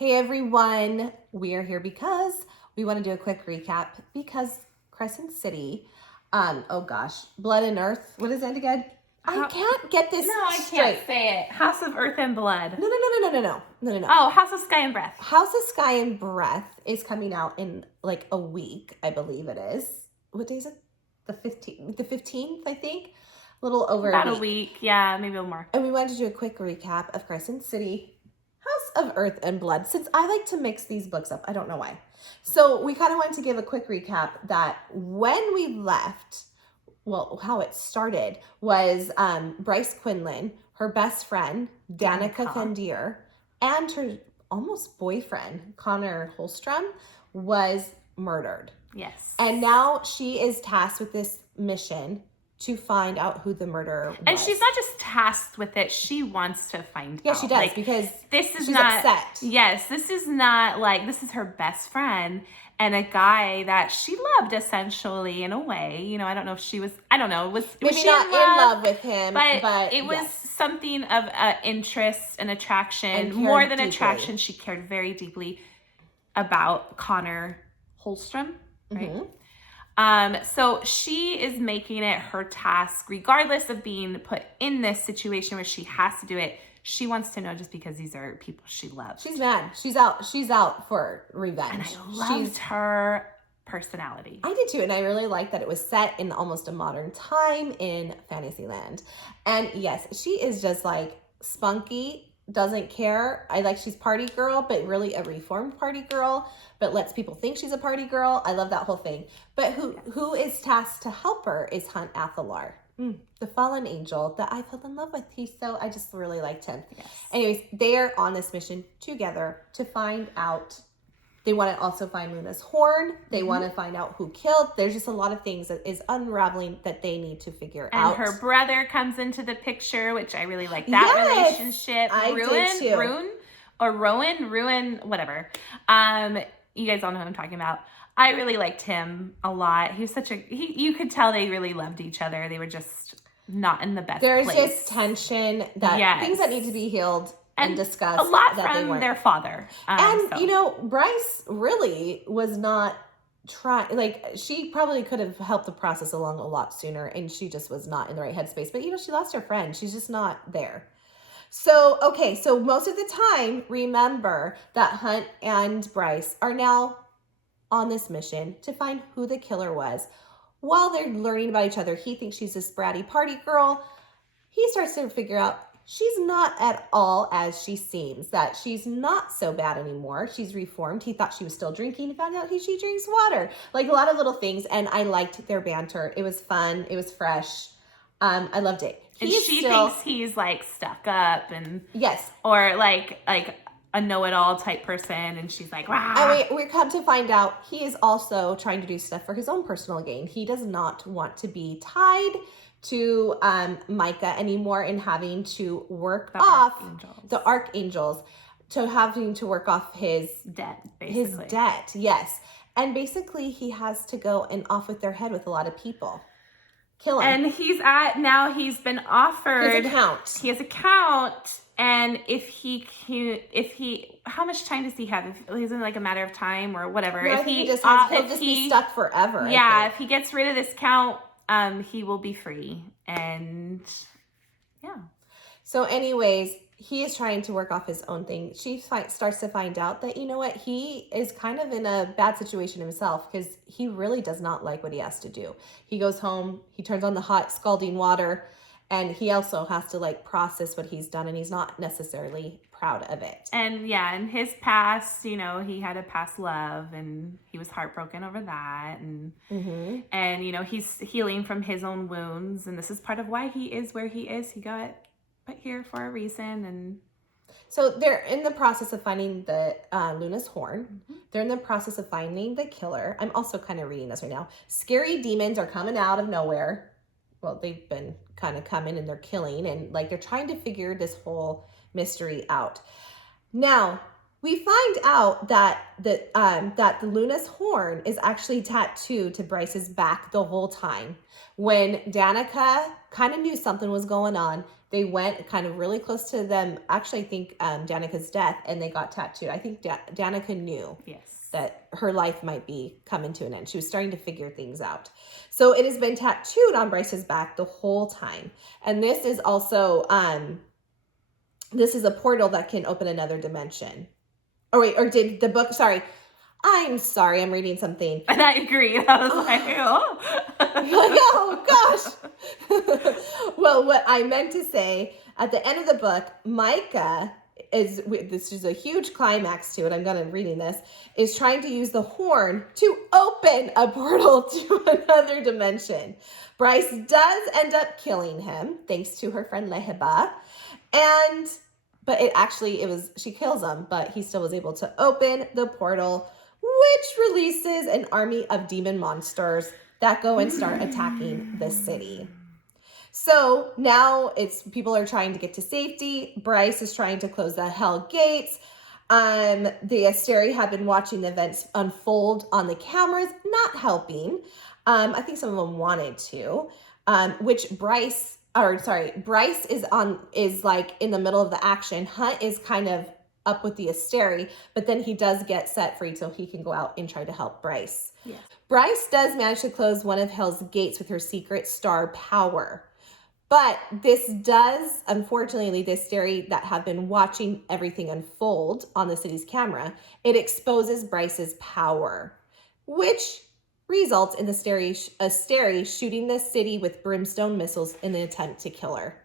Hey everyone, we are here because we want to do a quick recap because Crescent City, oh gosh, Blood and Earth, what is that again? I can't get this straight. Can't say it. House of Earth and Blood. No. Oh, House of Sky and Breath. House of Sky and Breath is coming out in like a week, I believe it is. What day is it? The 15th, I think. A little over About a week. week. Yeah, maybe a little more. And we wanted to do a quick recap of Crescent City, House of Earth and Blood, since I like to mix these books up. I don't know why. So we kind of wanted to give a quick recap that when we left, well, how it started was Bryce Quinlan, her best friend, Danica Fendier, and her almost boyfriend, Connor Holstrom, was murdered. Yes. And now she is tasked with this mission to find out who the murderer was. And she's not just tasked with it, she wants to find out. Yeah, she does, because this is she's not upset. Yes, this is not like, this is her best friend and a guy that she loved essentially in a way. You know, I don't know if she was, I don't know, was maybe she not in love with him, but it was yes. something of interest and attraction, And more than deeply. attraction. She cared very deeply about Connor Holstrom, right? Mm-hmm. So she is making it her task, regardless of being put in this situation where she has to do it. She wants to know, just because these are people she loves. She's mad. She's out for revenge. And I loved her personality. I did too, and I really liked that it was set in almost a modern time in Fantasyland. And yes, she is just like spunky, doesn't care. I like she's party girl, but really a reformed party girl, but lets people think she's a party girl. I love that whole thing. But who is tasked to help her is Hunt Athalar, the fallen angel that I fell in love with. I just really liked him. Yes. Anyways, they are on this mission together to find out. They want to also find Luna's horn. They want to find out who killed. There's just a lot of things that is unraveling that they need to figure out. And her brother comes into the picture, which I really like that relationship. I did too. Ruin, whatever. You guys all know who I'm talking about. I really liked him a lot. He was you could tell they really loved each other. They were just not in the best place. There's just tension, things that need to be healed and discussed. A lot from their father. You know, Bryce really was not trying, like, she probably could have helped the process along a lot sooner, and she just was not in the right headspace. But, you know, she lost her friend. She's just not there. So, okay, so most of the time, remember that Hunt and Bryce are now on this mission to find who the killer was. While they're learning about each other, he thinks she's this bratty party girl. He starts to figure out she's not at all as she seems, that she's not so bad anymore. She's reformed. He thought she was still drinking, found out she drinks water. Like a lot of little things, and I liked their banter. It was fun. It was fresh. I loved it. And she thinks he's like stuck up and yes, or like a know-it-all type person, and she's like, wow. And we come to find out he is also trying to do stuff for his own personal gain. He does not want to be tied to Micah anymore and having to work off the archangels, to having to work off his debt, basically. His debt, yes. And basically he has to go and off with their head with a lot of people. Kill him. And he's been offered. He has a count. And if he, how much time does he have? If he's in like a matter of time or whatever. No, if he'll just be stuck forever. Yeah, if he gets rid of this count, he will be free. And yeah. So anyways, he is trying to work off his own thing. She starts to find out that, you know what, he is kind of in a bad situation himself, because he really does not like what he has to do. He goes home, he turns on the hot scalding water, and he also has to like process what he's done, and he's not necessarily proud of it. And yeah, in his past, you know, he had a past love, and he was heartbroken over that, and and you know, he's healing from his own wounds, and this is part of why he is where he is. He got put here for a reason. And so they're in the process of finding the Luna's horn. They're in the process of finding the killer. I'm also kind of reading this right now. Scary demons are coming out of nowhere. Well, they've been kind of coming, and they're killing, and like they're trying to figure this whole mystery out. Now, We find out that the Luna's horn is actually tattooed to Bryce's back the whole time. When Danica kind of knew something was going on, they went kind of really close to them. Actually, I think Danica's death, and they got tattooed. I think Danica knew that her life might be coming to an end. She was starting to figure things out. So it has been tattooed on Bryce's back the whole time. And this is also, this is a portal that can open another dimension. Oh, wait, or did the book, sorry. I'm sorry, I'm reading something. And I agree. I was like, oh gosh. Well, what I meant to say, at the end of the book, Micah is, this is a huge climax to it, I'm gonna reading this, is trying to use the horn to open a portal to another dimension. Bryce does end up killing him, thanks to her friend Lehiba. But she kills him, but he still was able to open the portal, which releases an army of demon monsters that go and start attacking the city. So now people are trying to get to safety. Bryce is trying to close the hell gates. The Asteri have been watching the events unfold on the cameras, not helping. I think some of them wanted to, which Bryce is like in the middle of the action. Hunt is kind of up with the Asteri, but then he does get set free so he can go out and try to help Bryce. Yeah. Bryce does manage to close one of Hell's gates with her secret star power. But this does, unfortunately, the Asteri that have been watching everything unfold on the city's camera, it exposes Bryce's power, which results in the Asteri shooting the city with brimstone missiles in an attempt to kill her.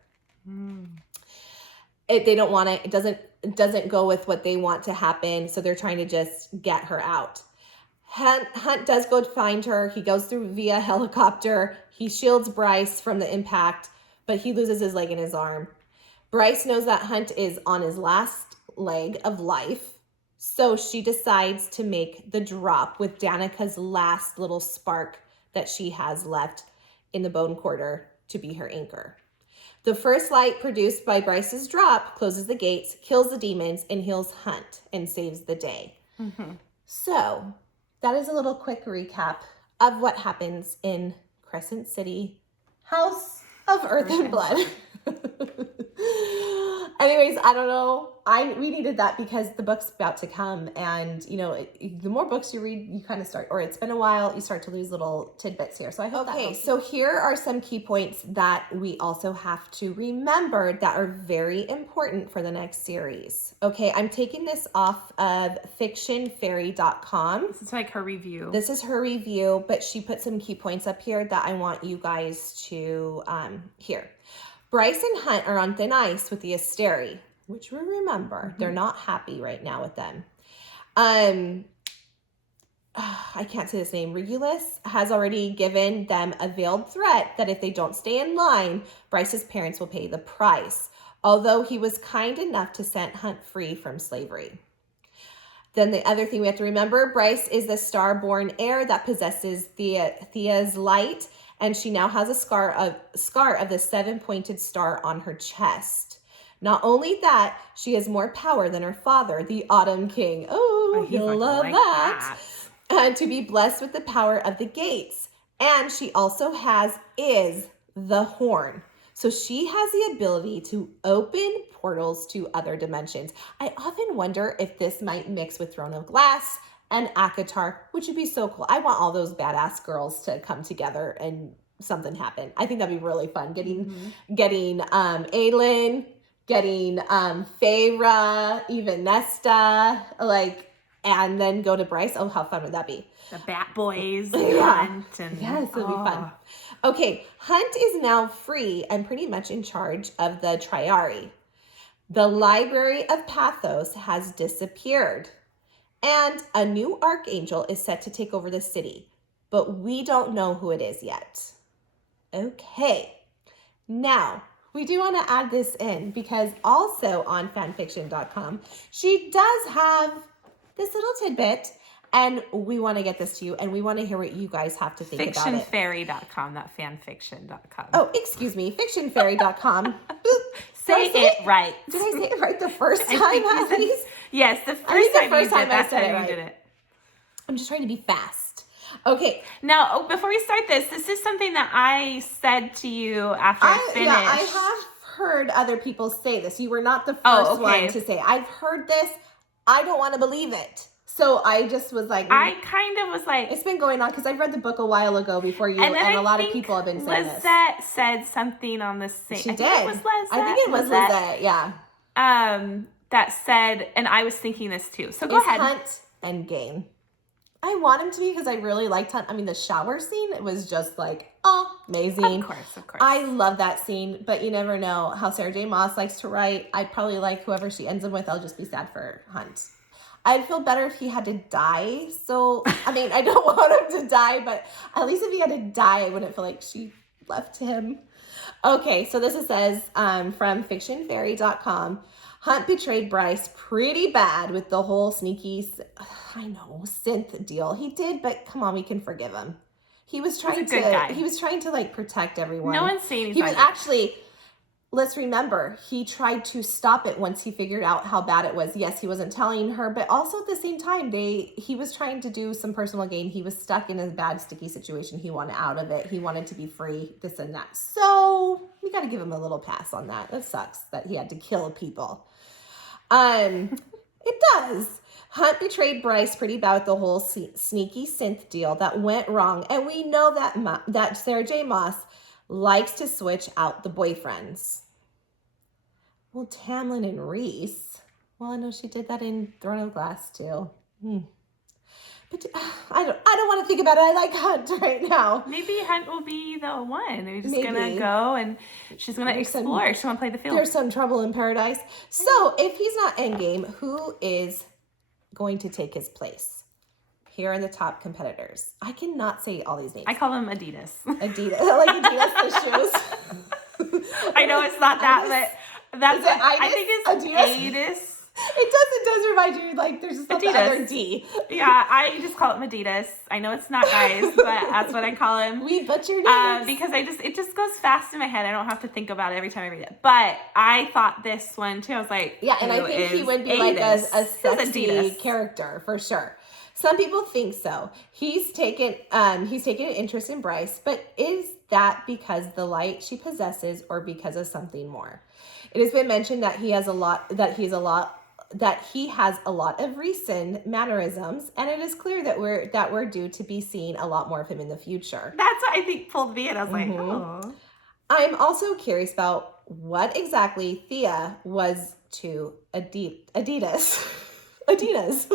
They don't want it. It doesn't go with what they want to happen, so they're trying to just get her out. Hunt does go to find her. He goes through via helicopter. He shields Bryce from the impact, but he loses his leg and his arm. Bryce knows that Hunt is on his last leg of life, so she decides to make the drop with Danica's last little spark that she has left in the bone quarter to be her anchor. The first light produced by Bryce's drop closes the gates, kills the demons, and heals Hunt and saves the day. Mm-hmm. So that is a little quick recap of what happens in Crescent City, House of Earth and Blood. Anyways, I don't know. We needed that because the book's about to come, and the more books you read, you kind of start, or it's been a while, you start to lose little tidbits here. So I hope. Okay, so here are some key points that we also have to remember that are very important for the next series. Okay, I'm taking this off of fictionfairy.com. This is like her review. This is her review, but she put some key points up here that I want you guys to hear. Bryce and Hunt are on thin ice with the Asteri, which we remember. Mm-hmm. They're not happy right now with them. I can't say this name. Regulus has already given them a veiled threat that if they don't stay in line, Bryce's parents will pay the price, although he was kind enough to set Hunt free from slavery. Then the other thing we have to remember, Bryce is the star-born heir that possesses Thea's light, and she now has a scar of the 7-pointed star on her chest. Not only that, she has more power than her father, the Autumn King. Oh, you'll love that. To be blessed with the power of the gates. And she also is the horn. So she has the ability to open portals to other dimensions. I often wonder if this might mix with Throne of Glass and Akatar, which would be so cool. I want all those badass girls to come together and something happen. I think that'd be really fun. Getting Aelin, getting Feyre, even Nesta, and then go to Bryce. Oh, how fun would that be? The Bat Boys. Yeah. Hunt and, yes, it'll be fun. Okay, Hunt is now free and pretty much in charge of the Triari. The Library of Pathos has disappeared. And a new archangel is set to take over the city, but we don't know who it is yet. Okay, now we do want to add this in because also on fanfiction.com, she does have this little tidbit, and we want to get this to you, and we want to hear what you guys have to think about it. Fictionfairy.com, not fanfiction.com. Oh, excuse me, fictionfairy.com. Say it right. Did I say it right the first time, at least? Yes, the first time I said it right. You did it. I'm just trying to be fast. Okay. Now, before we start this is something that I said to you after I finished. Yeah, I have heard other people say this. You were not the first one to say, I've heard this. I don't want to believe it. So I just was like, I kind of was like, it's been going on because I read the book a while ago before you, and a lot of people have been saying this. Lizette said something on the same. She did. I think it was Lizette. Yeah. That said, and I was thinking this too. So go ahead. Hunt Endgame. I want him to be because I really liked Hunt. I mean, the shower scene, it was just like, amazing. Of course. I love that scene, but you never know how Sarah J Maas likes to write. I'd probably like whoever she ends up with. I'll just be sad for Hunt. I'd feel better if he had to die. So, I mean, I don't want him to die, but at least if he had to die, I wouldn't feel like she left him. Okay, so this says from fictionfairy.com. Hunt betrayed Bryce pretty bad with the whole sneaky, synth deal. He did, but come on, we can forgive him. He was trying to like protect everyone. No one's saying he was actually. Let's remember, he tried to stop it once he figured out how bad it was. Yes, he wasn't telling her, but also at the same time, he was trying to do some personal gain. He was stuck in a bad, sticky situation. He wanted out of it. He wanted to be free, this and that. So we got to give him a little pass on that. That sucks that he had to kill people. It does. Hunt betrayed Bryce pretty bad with the whole sneaky synth deal that went wrong. And we know that Sarah J Maas likes to switch out the boyfriends. Well, Tamlin and Reese. Well, I know she did that in Throne of Glass too. But I don't want to think about it. I like Hunt right now. Maybe Hunt will be the one. They're just gonna go and she's gonna explore. She wanna play the field. There's some trouble in paradise. So if he's not Endgame, who is going to take his place? Here are the top competitors. I cannot say all these names. I call them Adidas. Adidas. I like Adidas, the shoes. I know it's not that, but that's I think it's Adidas. It does remind you, like, there's just the other D. Yeah, I just call it Adidas. I know it's not guys, but that's what I call him. We butcher names. Because it just goes fast in my head. I don't have to think about it every time I read it. But I thought this one, too. I was like, yeah, and I think he would be like a sexy character, for sure. Some people think so. He's taken an interest in Bryce, but is that because the light she possesses or because of something more? It has been mentioned that he has a lot of recent mannerisms, and it is clear that we're due to be seeing a lot more of him in the future. That's what I think pulled me in. I was like, oh. I'm also curious about what exactly Thea was to Adidas. Adis,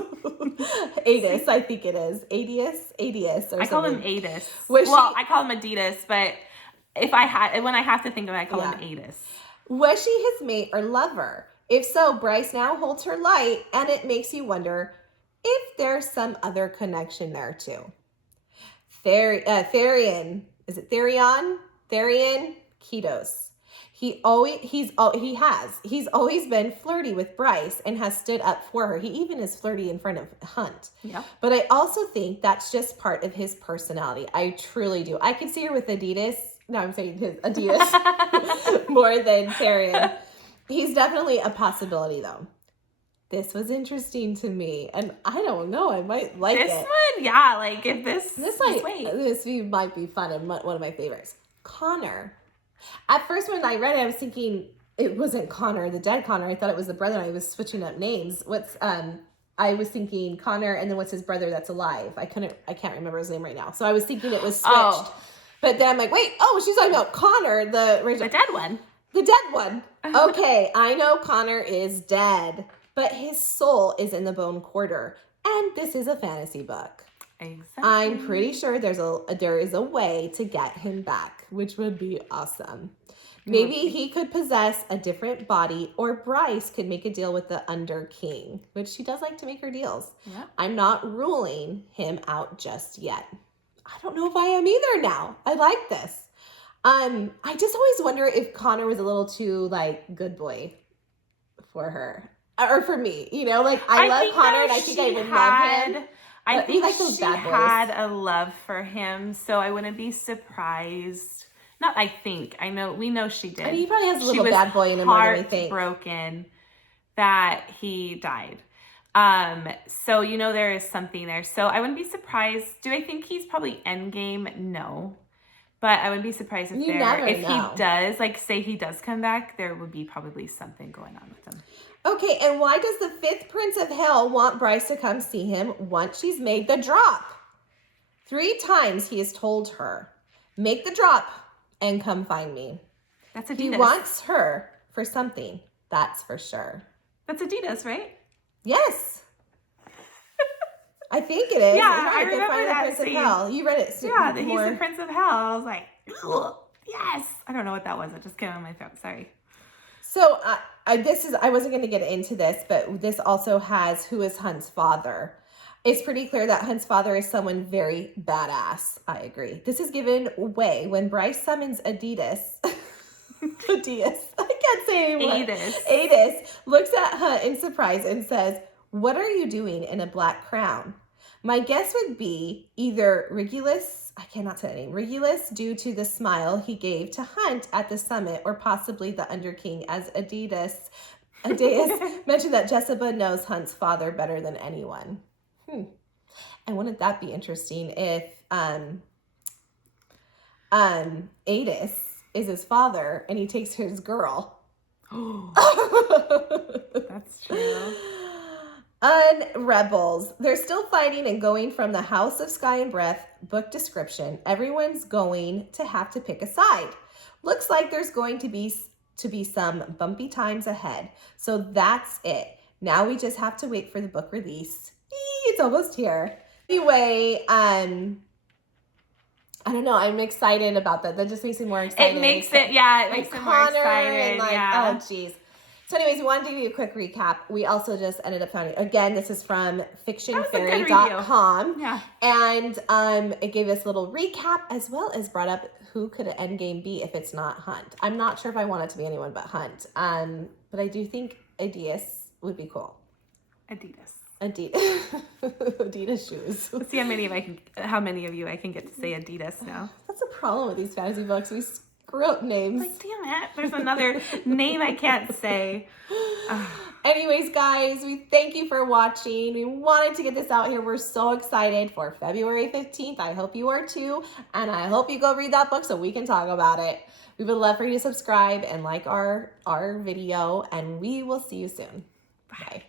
I think it is. Adidas. I call him Adis. I call him Adidas, but when I have to think of it, I call him Adis. Was she his mate or lover? If so, Bryce now holds her light, and it makes you wonder if there's some other connection there too. Therian. Is it Therion? Therian Ketos. He's always been flirty with Bryce and has stood up for her. He even is flirty in front of Hunt. Yeah. But I also think that's just part of his personality. I truly do. I could see her with Adidas. No, I'm saying his Adidas more than Therian. He's definitely a possibility, though. This was interesting to me, and I don't know. I might like this one. Yeah, like if this might be fun and one of my favorites. Connor. At first, when I read it, I was thinking it wasn't Connor, the dead Connor. I thought it was the brother. I was switching up names. I was thinking Connor, and then what's his brother that's alive? I can't remember his name right now. So I was thinking it was switched. Oh. But then I'm like, wait, she's talking about Connor, the dead one. The dead one. Okay, I know Connor is dead, but his soul is in the bone quarter, and this is a fantasy book. Exactly. I'm pretty sure there is a way to get him back, which would be awesome. Maybe he could possess a different body, or Bryce could make a deal with the Under King, which she does like to make her deals. Yeah. I'm not ruling him out just yet. I don't know if I am either now. I like this. I just always wonder if Connor was a little too, like, good boy for her. Or for me, I love Connor and I think I would love him. I think those she bad boys. had a love for him, so I wouldn't be surprised. Not I think. We know she did. I mean, he probably has a little bad boy in him more than we think. Heartbroken that he died. So there is something there. So I wouldn't be surprised. Do I think he's probably Endgame? No. But I wouldn't be surprised if he does, like say he does come back, there would be probably something going on with him. Okay, and why does the 5th Prince of Hell want Bryce to come see him once she's made the drop? 3 times he has told her, make the drop and come find me. That's Adidas. He wants her for something, that's for sure. That's Adidas, right? Yes. I think it is. Yeah, right, I remember that Prince of Hell. You read it. Yeah, he's the Prince of Hell. I was like, yes. I don't know what that was. It just came out of my throat. Sorry. So I wasn't going to get into this, but this also has who is Hunt's father. It's pretty clear that Hunt's father is someone very badass. I agree. This is given way when Bryce summons Adidas. Adidas. I can't say anymore. Adis looks at Hunt in surprise and says, "What are you doing in a black crown?" My guess would be either Regulus, I cannot say the name, Regulus, due to the smile he gave to Hunt at the summit, or possibly the Underking, as Adidas mentioned that Jessica knows Hunt's father better than anyone. And wouldn't that be interesting if Adis is his father and he takes his girl? That's true. Rebels. They're still fighting and going from the House of Sky and Breath book description. Everyone's going to have to pick a side. Looks like there's going to be some bumpy times ahead. So that's it. Now we just have to wait for the book release. It's almost here. Anyway, I don't know. I'm excited about that. That just makes me more excited. It makes it more excited. Oh, geez. So anyways, we wanted to give you a quick recap. We also just ended up finding, again, this is from fictionfairy.com. Yeah. And it gave us a little recap as well as brought up who could an Endgame be if it's not Hunt. I'm not sure if I want it to be anyone but Hunt. But I do think Adidas would be cool. Adidas shoes. Let's see how many of you I can get to say Adidas now. That's a problem with these fantasy books. We screw up names. Like, damn it. There's another name I can't say. Anyways, guys, we thank you for watching. We wanted to get this out here. We're so excited for February 15th. I hope you are too. And I hope you go read that book so we can talk about it. We would love for you to subscribe and like our video. And we will see you soon. Bye.